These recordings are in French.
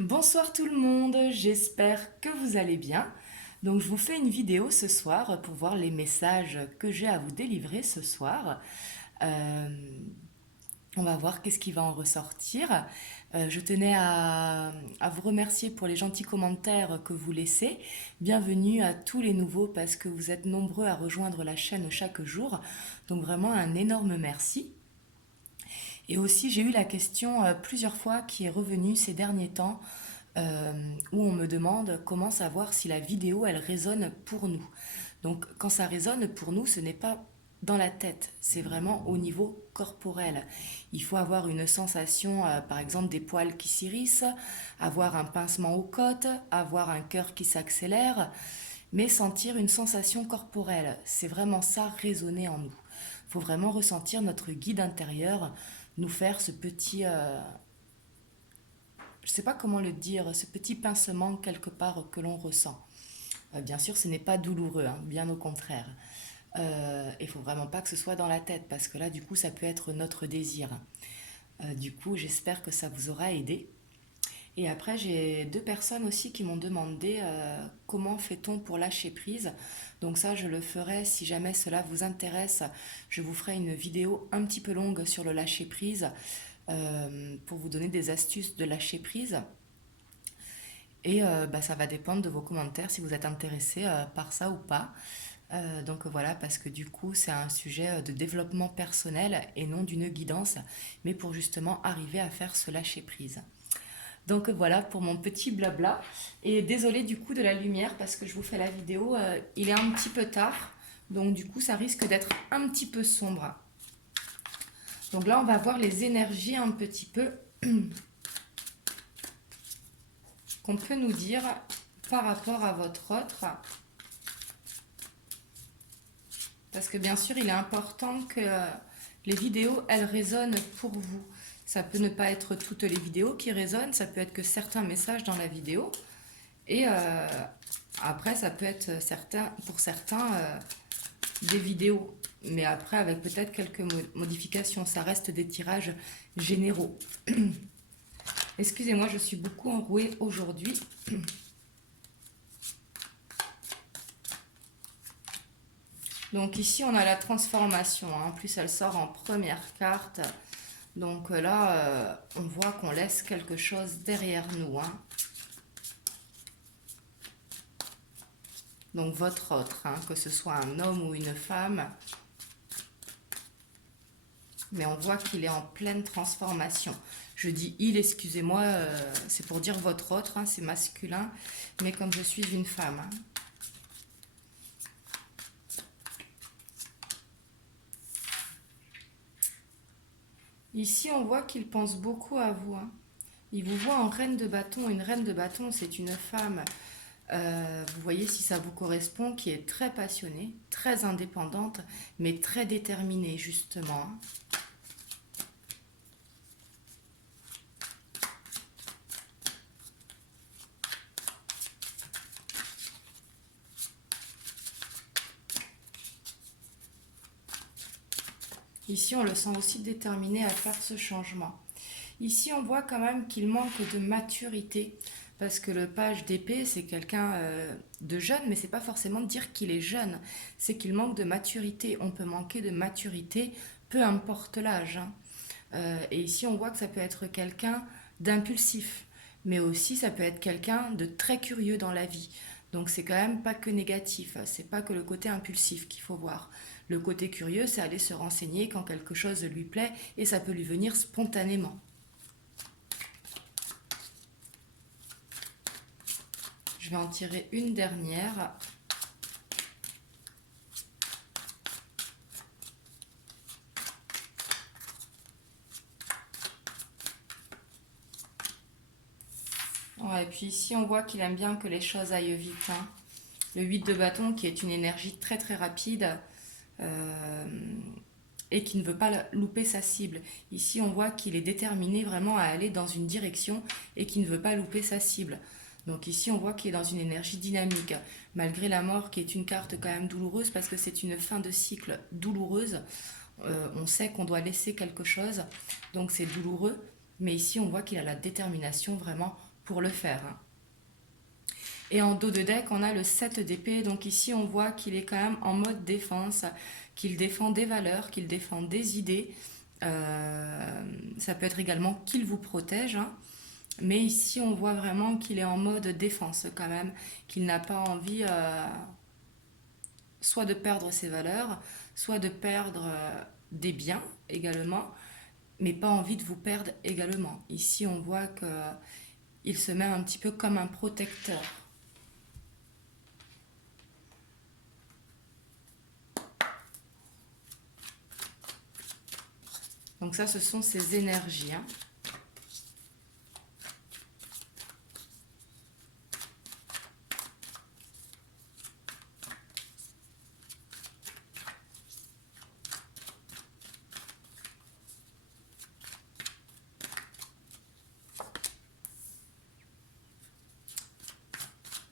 Bonsoir tout le monde, j'espère que vous allez bien. Donc je vous fais une vidéo ce soir pour voir les messages que j'ai à vous délivrer ce soir. Euh, on va voir qu'est-ce qui va en ressortir. Je tenais à vous remercier pour les gentils commentaires que vous laissez. Bienvenue à tous les nouveaux parce que vous êtes nombreux à rejoindre la chaîne chaque jour. Donc vraiment un énorme merci. Et aussi j'ai eu la question plusieurs fois qui est revenue ces derniers temps euh, où on me demande comment savoir si la vidéo elle résonne pour nous. Donc quand ça résonne pour nous, ce n'est pas dans la tête, c'est vraiment au niveau corporel. Il faut avoir une sensation, par exemple des poils qui s'irrissent, avoir un pincement aux côtes, avoir un cœur qui s'accélère, mais sentir une sensation corporelle. C'est vraiment ça résonner en nous. Il faut vraiment ressentir notre guide intérieur nous faire ce petit, je ne sais pas comment le dire, ce petit pincement quelque part que l'on ressent. Bien sûr, ce n'est pas douloureux, hein, bien au contraire. Il faut vraiment pas que ce soit dans la tête, parce que là, du coup, ça peut être notre désir. Du coup, j'espère que ça vous aura aidé. Et après, j'ai deux personnes aussi qui m'ont demandé comment fait-on pour lâcher prise. Donc ça, je le ferai si jamais cela vous intéresse. Je vous ferai une vidéo un petit peu longue sur le lâcher prise pour vous donner des astuces de lâcher prise. Et ça va dépendre de vos commentaires si vous êtes intéressé par ça ou pas. Donc voilà, parce que du coup, c'est un sujet de développement personnel et non d'une guidance, mais pour justement arriver à faire ce lâcher prise. Donc voilà pour mon petit blabla. Et désolé du coup de la lumière parce que je vous fais la vidéo, il est un petit peu tard, donc du coup ça risque d'être un petit peu sombre. Donc là on va voir les énergies un petit peu qu'on peut nous dire par rapport à votre autre. Parce que bien sûr il est important que les vidéos elles résonnent pour vous. Ça peut ne pas être toutes les vidéos qui résonnent, ça peut être que certains messages dans la vidéo. Et après, ça peut être pour certains des vidéos, mais après avec peut-être quelques modifications. Ça reste des tirages généraux. Excusez-moi, je suis beaucoup enrouée aujourd'hui. Donc ici, on a la transformation. Hein. En plus, elle sort en première carte. Donc là, on voit qu'on laisse quelque chose derrière nous. Hein. Donc votre autre, hein, que ce soit un homme ou une femme, mais on voit qu'il est en pleine transformation. Je dis il, excusez-moi, c'est pour dire votre autre, hein, c'est masculin, mais comme je suis une femme. Hein. Ici, on voit qu'il pense beaucoup à vous. Hein. Il vous voit en reine de bâton. Une reine de bâton, c'est une femme, vous voyez si ça vous correspond, qui est très passionnée, très indépendante, mais très déterminée, justement. Hein. Ici, on le sent aussi déterminé à faire ce changement. Ici, on voit quand même qu'il manque de maturité, parce que le page d'épée, c'est quelqu'un de jeune, mais c'est pas forcément dire qu'il est jeune, c'est qu'il manque de maturité. On peut manquer de maturité, peu importe l'âge. Hein. Et ici, on voit que ça peut être quelqu'un d'impulsif, mais aussi ça peut être quelqu'un de très curieux dans la vie. Donc c'est quand même pas que négatif, c'est pas que le côté impulsif qu'il faut voir. Le côté curieux, c'est aller se renseigner quand quelque chose lui plaît et ça peut lui venir spontanément. Je vais en tirer une dernière. Ouais, et puis ici, on voit qu'il aime bien que les choses aillent vite. Hein. Le 8 de bâton, qui est une énergie très très rapide euh, et qui ne veut pas louper sa cible. Ici, on voit qu'il est déterminé vraiment à aller dans une direction et qui ne veut pas louper sa cible. Donc ici, on voit qu'il est dans une énergie dynamique, malgré la mort qui est une carte quand même douloureuse parce que c'est une fin de cycle douloureuse. On sait qu'on doit laisser quelque chose, donc c'est douloureux. Mais ici, on voit qu'il a la détermination vraiment pour le faire, hein. Et en dos de deck, on a le 7 d'épée. Donc ici, on voit qu'il est quand même en mode défense, qu'il défend des valeurs, qu'il défend des idées. Ça peut être également qu'il vous protège, hein. Mais ici, on voit vraiment qu'il est en mode défense quand même, qu'il n'a pas envie soit de perdre ses valeurs, soit de perdre des biens également, mais pas envie de vous perdre également. Ici, on voit qu'il se met un petit peu comme un protecteur. Donc ça, ce sont ses énergies, hein.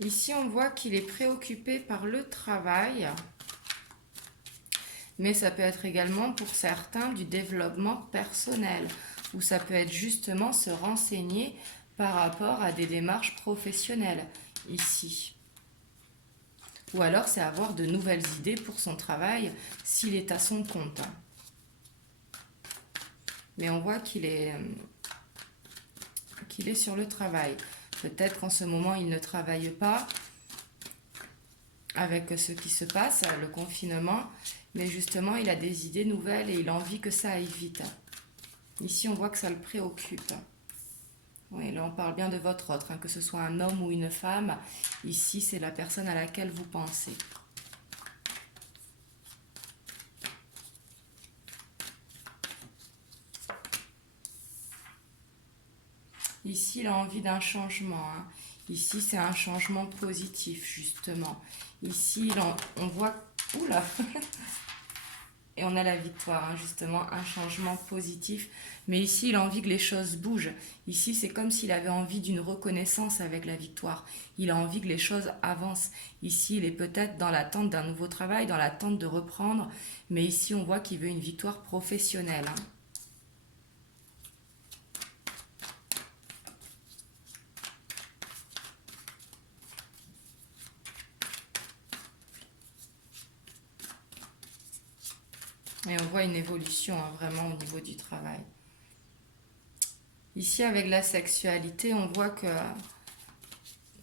Ici, on voit qu'il est préoccupé par le travail, mais ça peut être également pour certains du développement personnel, ou ça peut être justement se renseigner par rapport à des démarches professionnelles ici. Ou alors c'est avoir de nouvelles idées pour son travail s'il est à son compte. Mais on voit qu'il est sur le travail. Peut-être qu'en ce moment, il ne travaille pas avec ce qui se passe, le confinement, mais justement, il a des idées nouvelles et il a envie que ça aille vite. Ici, on voit que ça le préoccupe. Oui, là, on parle bien de votre autre, hein, que ce soit un homme ou une femme. Ici, c'est la personne à laquelle vous pensez. Ici, il a envie d'un changement, hein. Ici, c'est un changement positif, justement. Ici, on voit... Oula Et on a la victoire, hein, justement, un changement positif. Mais ici, il a envie que les choses bougent. Ici, c'est comme s'il avait envie d'une reconnaissance avec la victoire. Il a envie que les choses avancent. Ici, il est peut-être dans l'attente d'un nouveau travail, dans l'attente de reprendre. Mais ici, on voit qu'il veut une victoire professionnelle, hein. Et on voit une évolution, hein, vraiment au niveau du travail. Ici, avec la sexualité, on voit que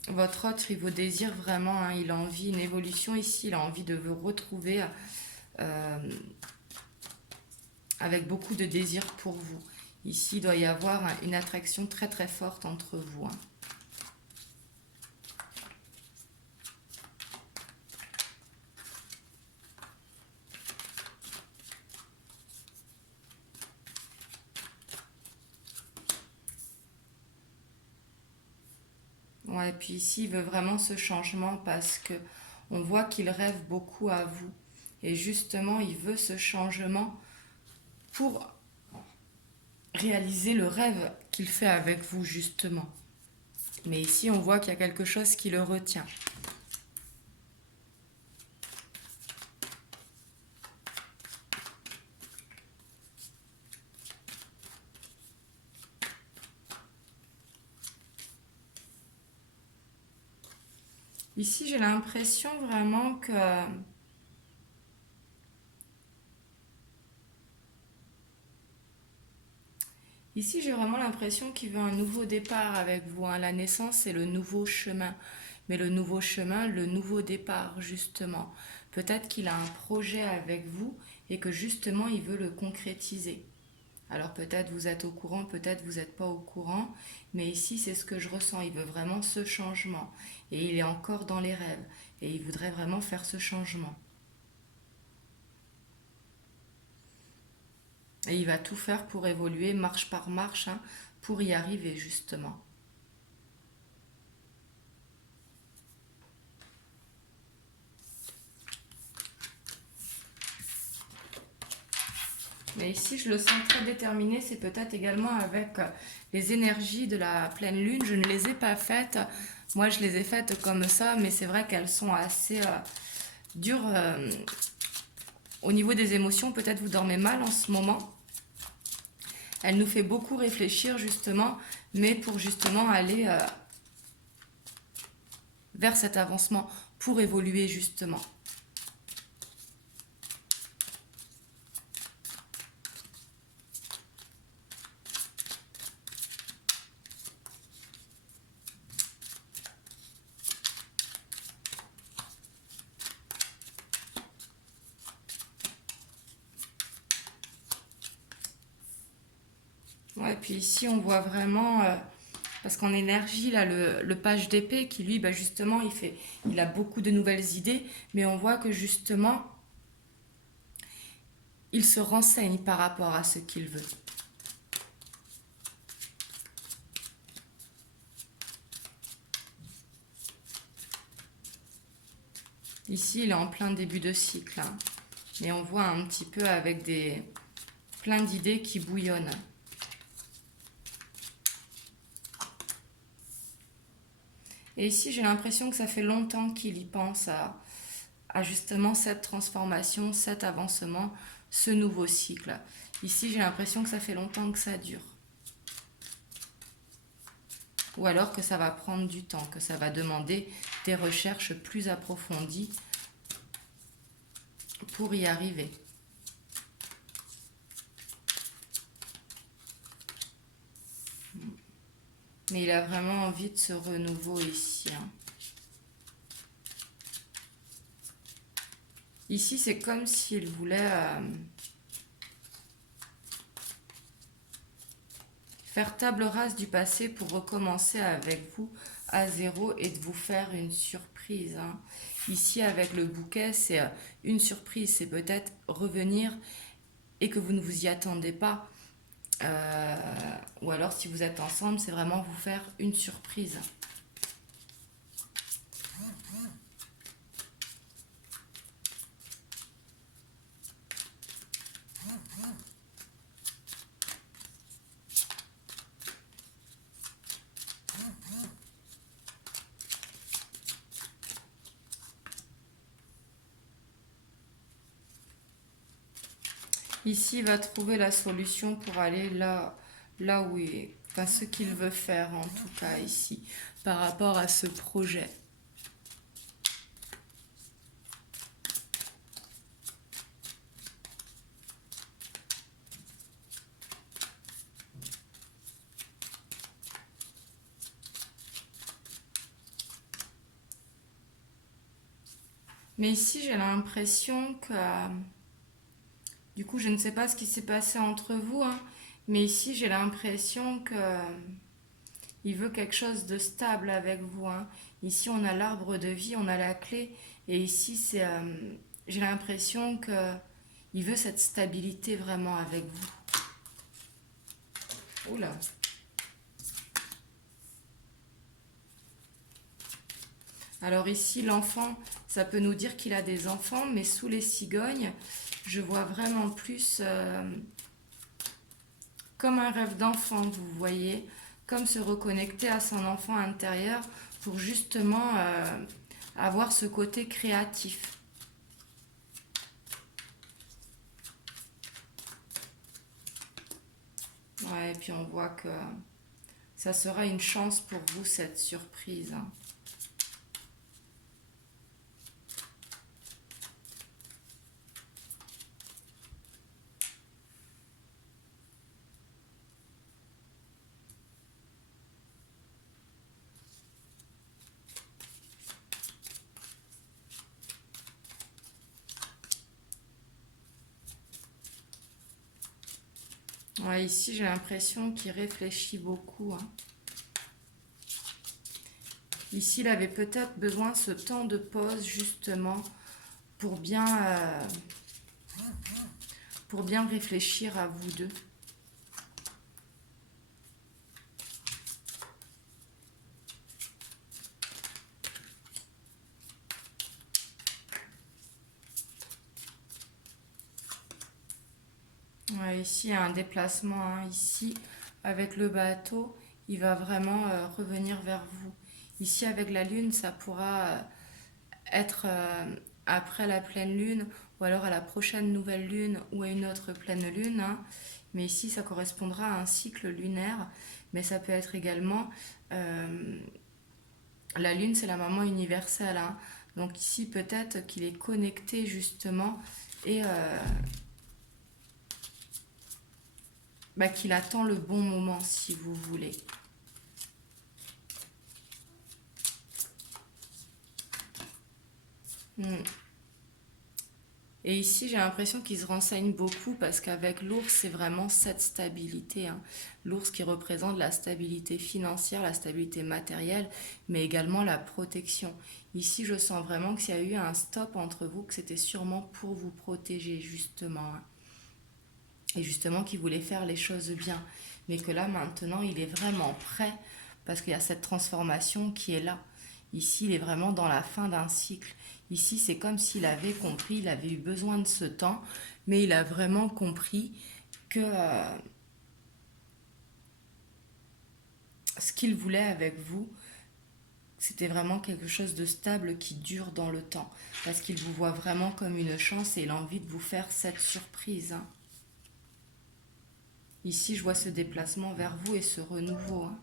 votre autre, il vous désire vraiment, hein, il a envie, une évolution ici, il a envie de vous retrouver avec beaucoup de désir pour vous. Ici, il doit y avoir une attraction très très forte entre vous, hein. Ouais, puis ici, il veut vraiment ce changement parce que on voit qu'il rêve beaucoup à vous. Et justement, il veut ce changement pour réaliser le rêve qu'il fait avec vous, justement. Mais ici, on voit qu'il y a quelque chose qui le retient. Ici, j'ai l'impression vraiment que... Ici, j'ai vraiment l'impression qu'il veut un nouveau départ avec vous, hein. La naissance, c'est le nouveau chemin. Mais le nouveau chemin, le nouveau départ, justement. Peut-être qu'il a un projet avec vous et que justement, il veut le concrétiser. Alors peut-être vous êtes au courant, peut-être vous n'êtes pas au courant, mais ici c'est ce que je ressens, il veut vraiment ce changement. Et il est encore dans les rêves, et il voudrait vraiment faire ce changement. Et il va tout faire pour évoluer marche par marche, hein, pour y arriver justement. Mais ici, je le sens très déterminé. C'est peut-être également avec les énergies de la pleine lune. Je ne les ai pas faites. Moi, je les ai faites comme ça, mais c'est vrai qu'elles sont assez dures. Au niveau des émotions, peut-être vous dormez mal en ce moment. Elle nous fait beaucoup réfléchir, justement, mais pour justement aller vers cet avancement pour évoluer justement. Ouais, puis ici on voit vraiment, parce qu'en énergie, là, le page d'épée qui lui, bah, justement, il a beaucoup de nouvelles idées, mais on voit que justement, il se renseigne par rapport à ce qu'il veut. Ici, il est en plein début de cycle, hein, et on voit un petit peu avec plein d'idées qui bouillonnent. Et ici, j'ai l'impression que ça fait longtemps qu'il y pense à justement cette transformation, cet avancement, ce nouveau cycle. Ici, j'ai l'impression que ça fait longtemps que ça dure. Ou alors que ça va prendre du temps, que ça va demander des recherches plus approfondies pour y arriver. Mais il a vraiment envie de ce renouveau ici, hein. Ici, c'est comme s'il voulait faire table rase du passé pour recommencer avec vous à zéro et de vous faire une surprise, hein. Ici, avec le bouquet, c'est une surprise. C'est peut-être revenir et que vous ne vous y attendez pas. Euh, ou alors, si vous êtes ensemble, c'est vraiment vous faire une surprise. Ici, il va trouver la solution pour aller là où il est. Enfin, ce qu'il veut faire, en tout cas, ici, par rapport à ce projet. Mais ici, j'ai l'impression que... du coup, je ne sais pas ce qui s'est passé entre vous, hein, mais ici, j'ai l'impression que il veut quelque chose de stable avec vous, hein. Ici, on a l'arbre de vie, on a la clé, et ici, j'ai l'impression que il veut cette stabilité vraiment avec vous. Oula. Alors ici, l'enfant, ça peut nous dire qu'il a des enfants, mais sous les cigognes, je vois vraiment plus comme un rêve d'enfant, vous voyez, comme se reconnecter à son enfant intérieur pour justement avoir ce côté créatif. Ouais, et puis on voit que ça sera une chance pour vous, cette surprise, hein. Ouais, ici, j'ai l'impression qu'il réfléchit beaucoup, hein. Ici, il avait peut-être besoin de ce temps de pause, justement, pour pour bien réfléchir à vous deux. Ouais, ici, il y a un déplacement, hein. Ici, avec le bateau, il va vraiment revenir vers vous. Ici, avec la lune, ça pourra être après la pleine lune, ou alors à la prochaine nouvelle lune, ou à une autre pleine lune, hein. Mais ici, ça correspondra à un cycle lunaire, mais ça peut être également La lune, c'est la maman universelle, hein. Donc ici, peut-être qu'il est connecté justement et bah, qu'il attend le bon moment, si vous voulez. Hmm. Et ici, j'ai l'impression qu'il se renseigne beaucoup parce qu'avec l'ours, c'est vraiment cette stabilité, hein. L'ours qui représente la stabilité financière, la stabilité matérielle, mais également la protection. Ici, je sens vraiment qu'il y a eu un stop entre vous, que c'était sûrement pour vous protéger, justement, hein. Et justement, qu'il voulait faire les choses bien. Mais que là, maintenant, il est vraiment prêt parce qu'il y a cette transformation qui est là. Ici, il est vraiment dans la fin d'un cycle. Ici, c'est comme s'il avait compris, il avait eu besoin de ce temps, mais il a vraiment compris que ce qu'il voulait avec vous, c'était vraiment quelque chose de stable qui dure dans le temps. Parce qu'il vous voit vraiment comme une chance et il a envie de vous faire cette surprise, hein. Ici, je vois ce déplacement vers vous et ce renouveau, hein.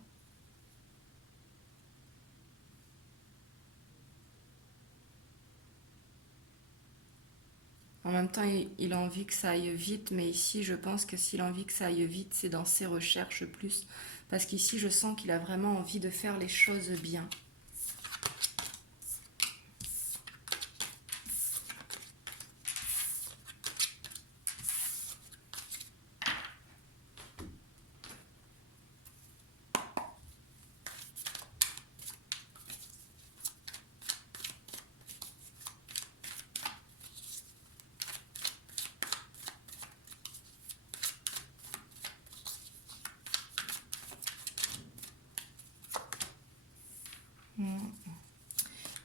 En même temps, il a envie que ça aille vite, mais ici, je pense que s'il a envie que ça aille vite, c'est dans ses recherches plus. Parce qu'ici, je sens qu'il a vraiment envie de faire les choses bien.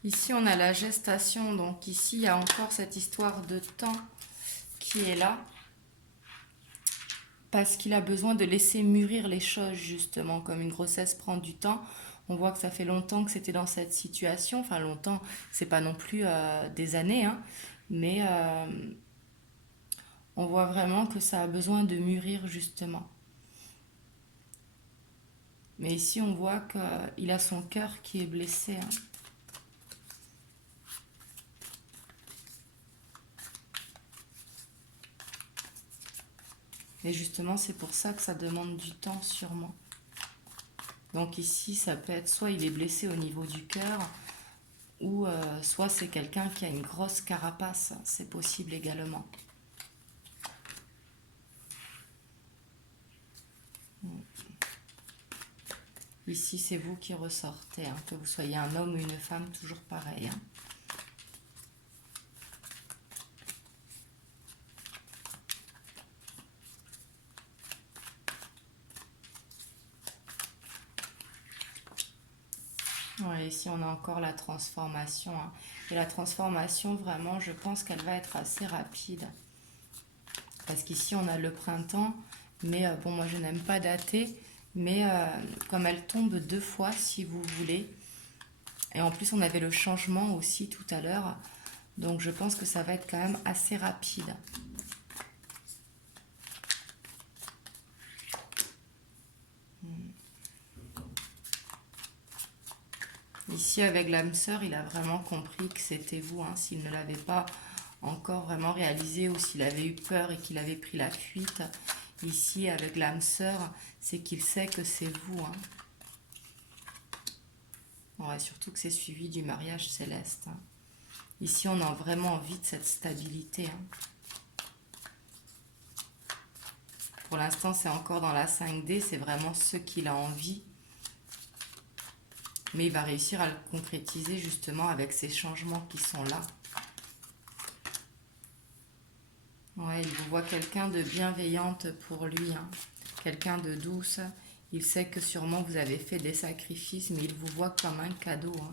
Ici, on a la gestation, donc ici, il y a encore cette histoire de temps qui est là, parce qu'il a besoin de laisser mûrir les choses, justement, comme une grossesse prend du temps. On voit que ça fait longtemps que c'était dans cette situation, enfin longtemps, c'est pas non plus des années, hein, mais on voit vraiment que ça a besoin de mûrir, justement. Mais ici, on voit qu'il a son cœur qui est blessé, hein. Et justement, c'est pour ça que ça demande du temps, sûrement. Donc ici, ça peut être soit il est blessé au niveau du cœur, ou soit c'est quelqu'un qui a une grosse carapace. C'est possible également. Ici, c'est vous qui ressortez, hein, que vous soyez un homme ou une femme, toujours pareil, hein. Ouais, ici, on a encore la transformation, hein. Et la transformation, vraiment, je pense qu'elle va être assez rapide. Parce qu'ici, on a le printemps, mais bon, moi, je n'aime pas dater, mais comme elle tombe deux fois, si vous voulez. Et en plus, on avait le changement aussi tout à l'heure. Donc, je pense que ça va être quand même assez rapide. Ici, avec l'âme sœur, il a vraiment compris que c'était vous, hein, s'il ne l'avait pas encore vraiment réalisé ou s'il avait eu peur et qu'il avait pris la fuite. Ici, avec l'âme sœur, c'est qu'il sait que c'est vous, hein. Ouais, surtout que c'est suivi du mariage céleste, hein. Ici, on a vraiment envie de cette stabilité, hein. Pour l'instant, c'est encore dans la 5D, c'est vraiment ce qu'il a envie. Mais il va réussir à le concrétiser justement avec ces changements qui sont là. Ouais, il vous voit quelqu'un de bienveillante pour lui, hein. Quelqu'un de douce. Il sait que sûrement vous avez fait des sacrifices, mais il vous voit comme un cadeau, hein.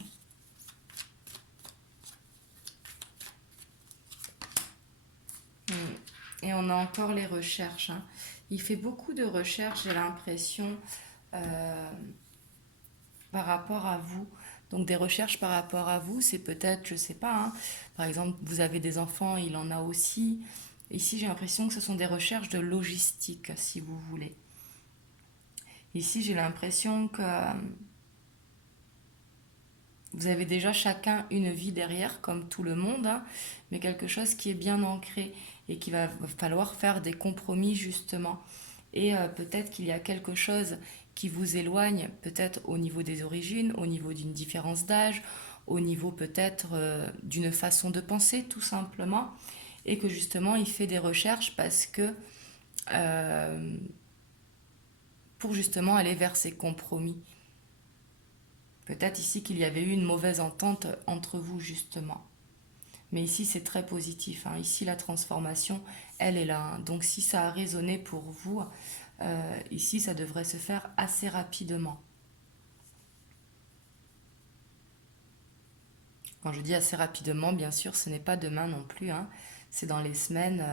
Et on a encore les recherches, hein. Il fait beaucoup de recherches, j'ai l'impression, euh, par rapport à vous. Donc des recherches par rapport à vous, c'est peut-être, je sais pas, hein, par exemple, vous avez des enfants, il en a aussi. Ici, j'ai l'impression que ce sont des recherches de logistique, si vous voulez. Ici, j'ai l'impression que Vous avez déjà chacun une vie derrière, comme tout le monde, hein, mais quelque chose qui est bien ancré et qu'il va falloir faire des compromis justement. Et peut-être qu'il y a quelque chose qui vous éloigne, peut-être au niveau des origines, au niveau d'une différence d'âge, au niveau peut-être d'une façon de penser tout simplement, et que justement il fait des recherches parce que euh, pour justement aller vers ces compromis. Peut-être ici qu'il y avait eu une mauvaise entente entre vous justement. Mais ici c'est très positif, hein. Ici la transformation, elle est là, hein. Donc si ça a résonné pour vous, ici ça devrait se faire assez rapidement. Quand je dis assez rapidement, bien sûr, ce n'est pas demain non plus, hein. C'est dans les semaines,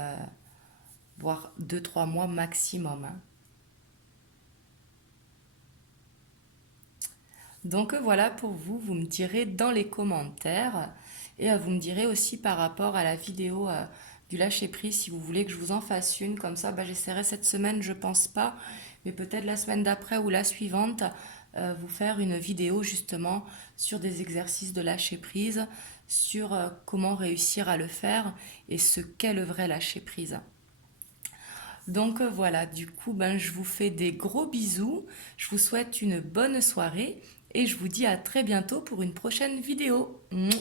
voire 2, 3 mois maximum, hein. Donc voilà pour vous, vous me direz dans les commentaires et vous me direz aussi par rapport à la vidéo du lâcher prise si vous voulez que je vous en fasse une. Comme ça, bah, j'essaierai cette semaine, je pense pas, mais peut-être la semaine d'après ou la suivante, vous faire une vidéo justement sur des exercices de lâcher prise, sur comment réussir à le faire et ce qu'est le vrai lâcher prise. Donc voilà, du coup, ben, je vous fais des gros bisous, je vous souhaite une bonne soirée et je vous dis à très bientôt pour une prochaine vidéo. Mouah.